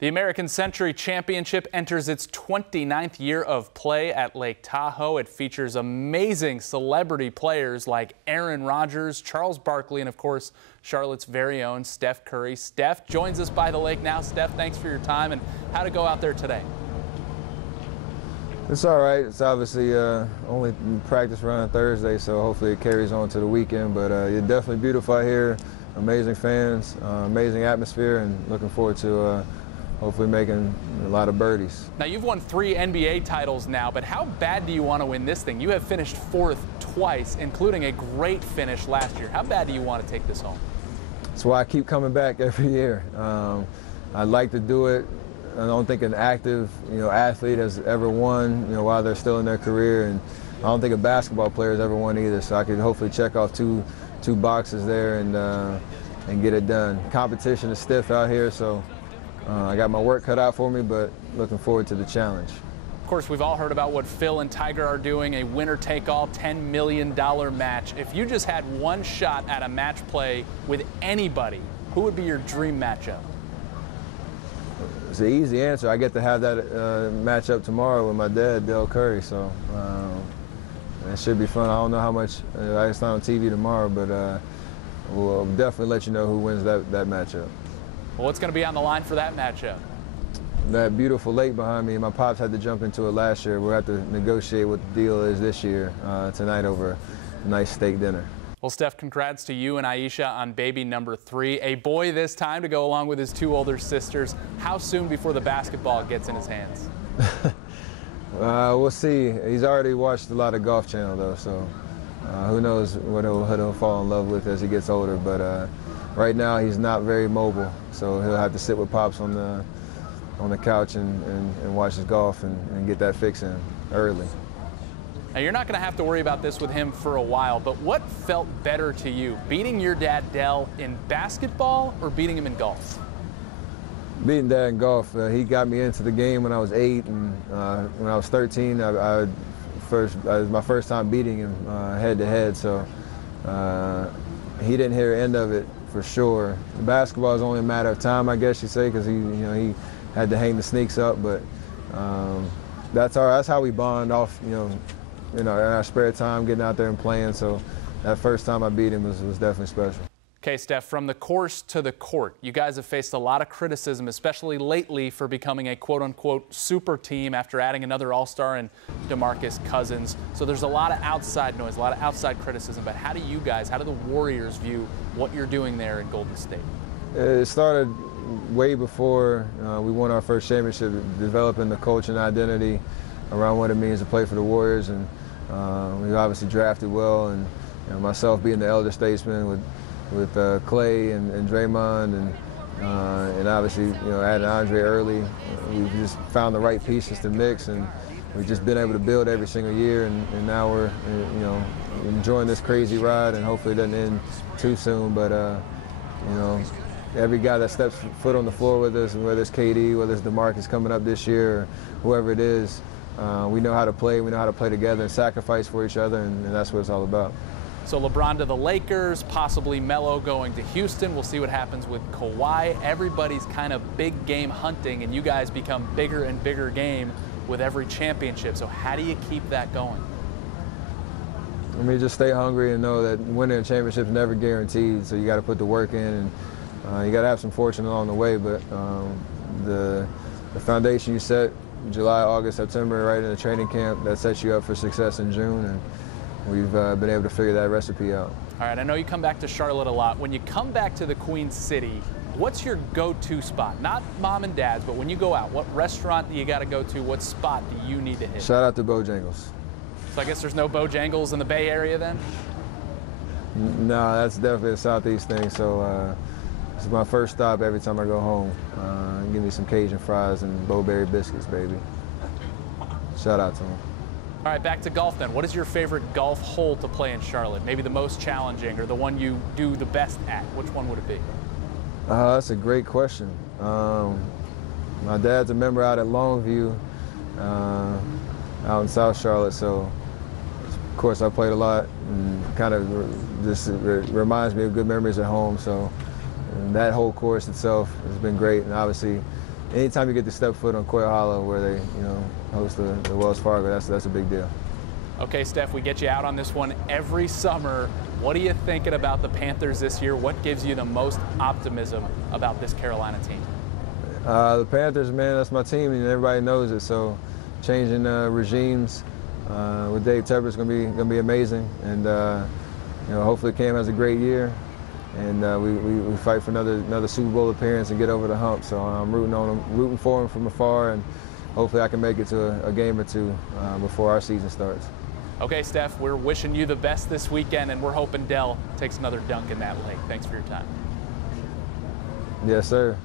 The American Century Championship enters its 29th year of play at Lake Tahoe. It features amazing celebrity players like Aaron Rodgers, Charles Barkley, and of course, Charlotte's very own Steph Curry. Steph joins us by the lake now. Steph, thanks for your time, and how to go out there today. It's all right. It's obviously only practice run on Thursday, so hopefully it carries on to the weekend. But it's definitely beautiful out here. Amazing fans, amazing atmosphere, and looking forward to hopefully making a lot of birdies. Now, you've won 3 NBA titles now, but how bad do you want to win this thing? You have finished 4th twice, including a great finish last year. How bad do you want to take this home? That's why I keep coming back every year. I'd like to do it. I don't think an active, athlete has ever won, while they're still in their career, and I don't think a basketball player has ever won either. So I could hopefully check off two boxes there and get it done. Competition is stiff out here, so I got my work cut out for me, but looking forward to the challenge. Of course, we've all heard about what Phil and Tiger are doing, a winner-take-all $10 million match. If you just had one shot at a match play with anybody, who would be your dream matchup? It's an easy answer. I get to have that matchup tomorrow with my dad, Dell Curry, so it should be fun. I don't know how much, it's not on TV tomorrow, but we'll definitely let you know who wins that matchup. Well, what's going to be on the line for that matchup? That beautiful lake behind me. My pops had to jump into it last year. We'll have to negotiate what the deal is this year, tonight over a nice steak dinner. Well, Steph, congrats to you and Aisha on baby number 3. A boy this time to go along with his 2 older sisters. How soon before the basketball gets in his hands? We'll see. He's already watched a lot of Golf Channel, though, so who knows what he'll fall in love with as he gets older. But right now, he's not very mobile, so he'll have to sit with Pops on the couch and watch his golf and get that fix in early. Now, you're not going to have to worry about this with him for a while, but what felt better to you, beating your dad Dell in basketball or beating him in golf? Beating Dad in golf. He got me into the game when I was 8, and when I was 13, it was my first time beating him head-to-head, so he didn't hear the end of it for sure. The basketball is only a matter of time, I guess you say, because he had to hang the sneaks up, but that's how we bond off, in our spare time, getting out there and playing. So that first time I beat him was definitely special. Okay, Steph, from the course to the court, you guys have faced a lot of criticism, especially lately, for becoming a quote-unquote super team after adding another all-star in DeMarcus Cousins. So there's a lot of outside noise, a lot of outside criticism. But how do the Warriors view what you're doing there in Golden State? It started way before we won our first championship, developing the culture and identity around what it means to play for the Warriors. And we obviously drafted well, and myself being the elder statesman with Clay and Draymond, and obviously adding Andre early, we've just found the right pieces to mix, and we've just been able to build every single year, and now we're enjoying this crazy ride, and hopefully it doesn't end too soon. But every guy that steps foot on the floor with us, whether it's KD, whether it's DeMarcus coming up this year, or whoever it is, we know how to play. We know how to play together and sacrifice for each other, and that's what it's all about. So LeBron to the Lakers, possibly Melo going to Houston. We'll see what happens with Kawhi. Everybody's kind of big game hunting, and you guys become bigger and bigger game with every championship. So how do you keep that going? I mean, just stay hungry and know that winning a championship is never guaranteed. So you got to put the work in, and you got to have some fortune along the way. But the foundation you set July, August, September, right in the training camp, that sets you up for success in June. And we've been able to figure that recipe out. All right, I know you come back to Charlotte a lot. When you come back to the Queen City, what's your go-to spot? Not mom and dad's, but when you go out, what restaurant do you got to go to? What spot do you need to hit? Shout out to Bojangles. So I guess there's no Bojangles in the Bay Area then? No, that's definitely a Southeast thing. So this is my first stop every time I go home. Give me some Cajun fries and Bowberry biscuits, baby. Shout out to them. All right, back to golf then. What is your favorite golf hole to play in Charlotte? Maybe the most challenging or the one you do the best at. Which one would it be? That's a great question. My dad's a member out at Longview, out in South Charlotte, so of course I played a lot, and kind of just reminds me of good memories at home. So that whole course itself has been great, and obviously anytime you get to step foot on Coyle Hollow, where they host the Wells Fargo, that's a big deal. Okay, Steph, we get you out on this one every summer. What are you thinking about the Panthers this year? What gives you the most optimism about this Carolina team? The Panthers, man, that's my team, and everybody knows it. So, changing regimes with Dave Tepper is gonna be amazing, and hopefully Cam has a great year, and we fight for another Super Bowl appearance and get over the hump. So I'm rooting for him from afar, and hopefully I can make it to a game or two before our season starts. Okay, Steph, we're wishing you the best this weekend, and we're hoping Dell takes another dunk in that lake. Thanks for your time. Yes, sir.